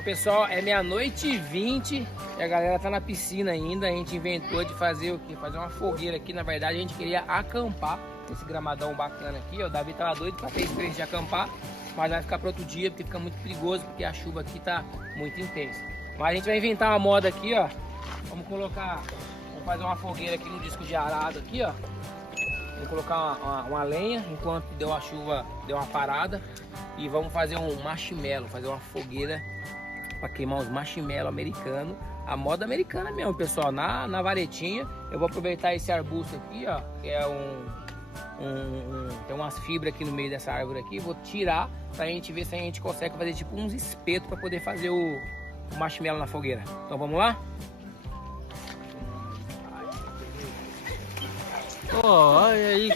Ô pessoal, é 00h20 e a galera tá na piscina ainda. A gente inventou de fazer o quê? Fazer uma fogueira aqui. Na verdade a gente queria acampar esse gramadão bacana aqui, ó. O Davi tava doido pra ter experiência de acampar, mas vai ficar para outro dia porque fica muito perigoso, porque a chuva aqui tá muito intensa. Mas a gente vai inventar uma moda aqui, ó. Vamos fazer uma fogueira aqui no disco de arado aqui, ó. Vamos colocar uma lenha enquanto deu a chuva, deu uma parada. E vamos fazer um marshmallow, fazer uma fogueira para queimar os marshmallows americanos. A moda americana mesmo, pessoal, na varetinha. Eu vou aproveitar esse arbusto aqui, ó, que é tem umas fibras aqui no meio dessa árvore aqui. Vou tirar pra gente ver se a gente consegue fazer tipo uns espetos para poder fazer o marshmallow na fogueira. Então vamos lá? Olha aí.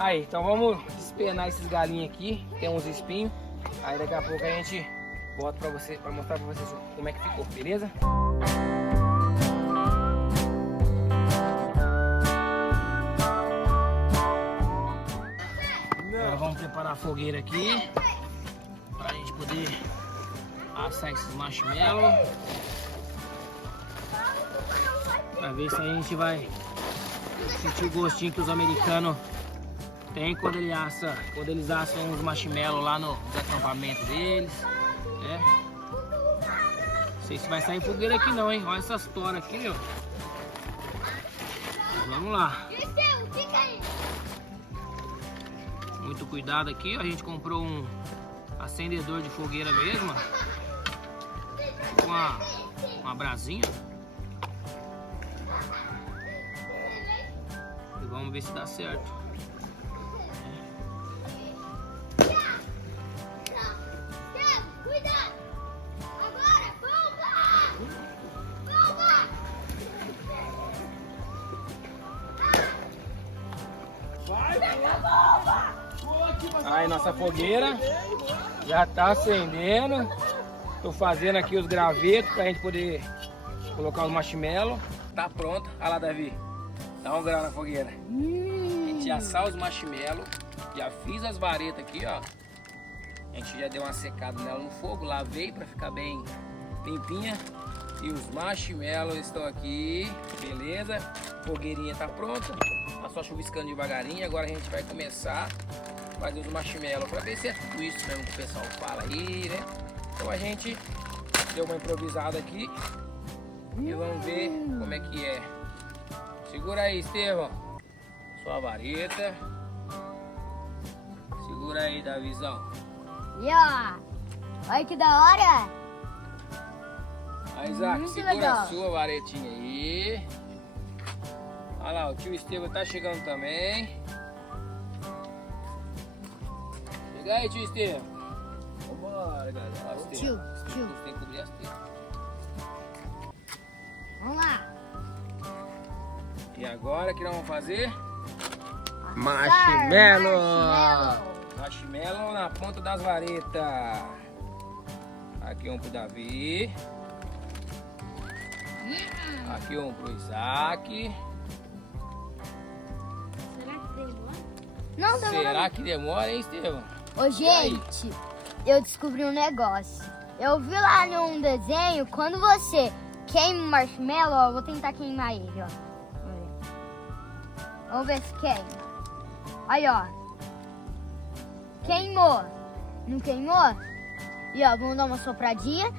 Aí, então vamos despenar esses galinhos aqui, tem uns espinhos. Aí daqui a pouco a gente volta pra mostrar pra vocês como é que ficou, beleza? Agora vamos preparar a fogueira aqui pra gente poder assar esses marshmallows, pra ver se a gente vai sentir o gostinho que os americanos tem quando eles assam os marshmallows lá nos acampamentos deles, né? Não sei se vai sair fogueira aqui não, hein? Olha essas toras aqui, meu. Mas vamos lá. Muito cuidado aqui, ó. A gente comprou um acendedor de fogueira mesmo, com uma brasinha. E vamos ver se dá certo. Aí nossa fogueira já tá acendendo. Tô fazendo aqui os gravetos pra gente poder colocar os marshmallows. Tá pronto. Olha lá, Davi. Dá um grau na fogueira. A gente assar os marshmallows. Já fiz as varetas aqui, ó. A gente já deu uma secada nela no fogo. Lavei pra ficar bem limpinha. E os marshmallows estão aqui. Beleza. Fogueirinha tá pronta. Tá só chuviscando devagarinho. Agora a gente vai começar a fazer os marshmallows pra ver se é tudo isso mesmo que o pessoal fala aí, né? Então a gente deu uma improvisada aqui. E vamos ver como é que é. Segura aí, Estevão. Sua vareta. Segura aí, Davizão. Olha que da hora. Aí, Isaac, Muito segura legal. a sua varetinha aí. Olha lá, o tio Estevão tá chegando também. Chega aí, tio Estevão. Vambora, galera. Tio. Tem que cobrir as tetas. Vamos lá. E agora, o que nós vamos fazer? Marshmallow. Marshmallow na ponta das varetas. Aqui um pro Davi. Aqui um pro Isaac. Será que demora? Não, demora. Será que demora, hein, Estevão? Ô, gente, eu descobri um negócio. Eu vi lá num desenho, quando você queima o marshmallow, ó, eu vou tentar queimar ele, ó. Vamos ver se queima. Aí, ó. Queimou. Não queimou? E ó, vamos dar uma sopradinha.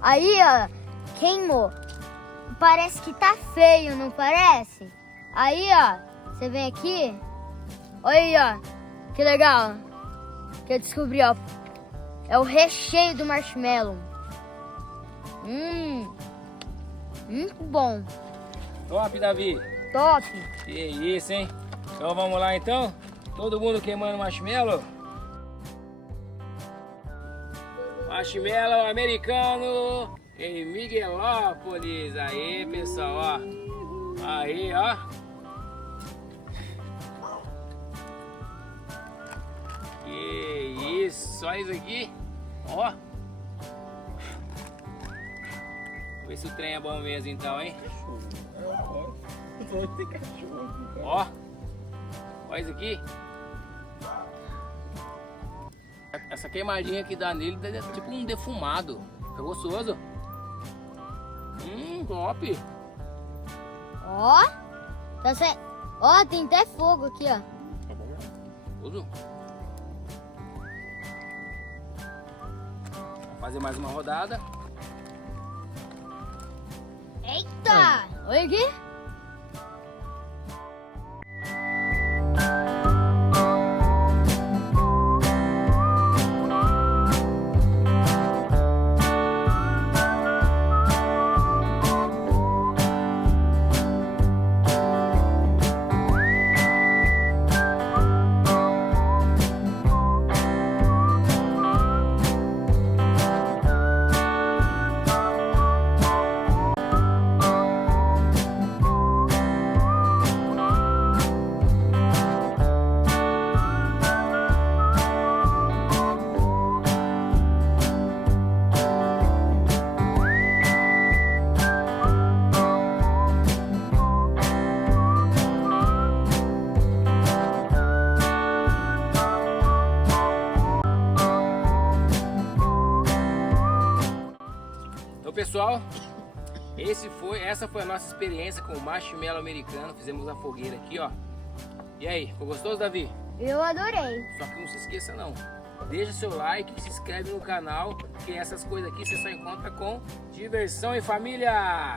Aí, ó, queimou. Parece que tá feio, não parece? Aí, ó, você vem aqui. Olha aí, ó. Que legal. Que eu descobri, ó. É o recheio do marshmallow. Muito bom. Top, Davi. Top. Que isso, hein? Então vamos lá, então. Todo mundo queimando marshmallow. Marshmallow americano em Miguelópolis. Aí, pessoal, ó. Aí, ó. só isso aqui. Ó. Vamos ver se o trem é bom mesmo então, hein? Ó. Olha isso aqui. Essa queimadinha que dá nele é tipo um defumado. Fica gostoso. Top. Ó. Tá certo. Ó, tem até fogo aqui, ó. Gostoso. Vamos fazer mais uma rodada. Eita! Olha aqui. Então, pessoal, essa foi a nossa experiência com o marshmallow americano. Fizemos a fogueira aqui, ó. E aí, ficou gostoso, Davi? Eu adorei. Só que não se esqueça não, deixa seu like e se inscreve no canal, que essas coisas aqui você só encontra com diversão em família.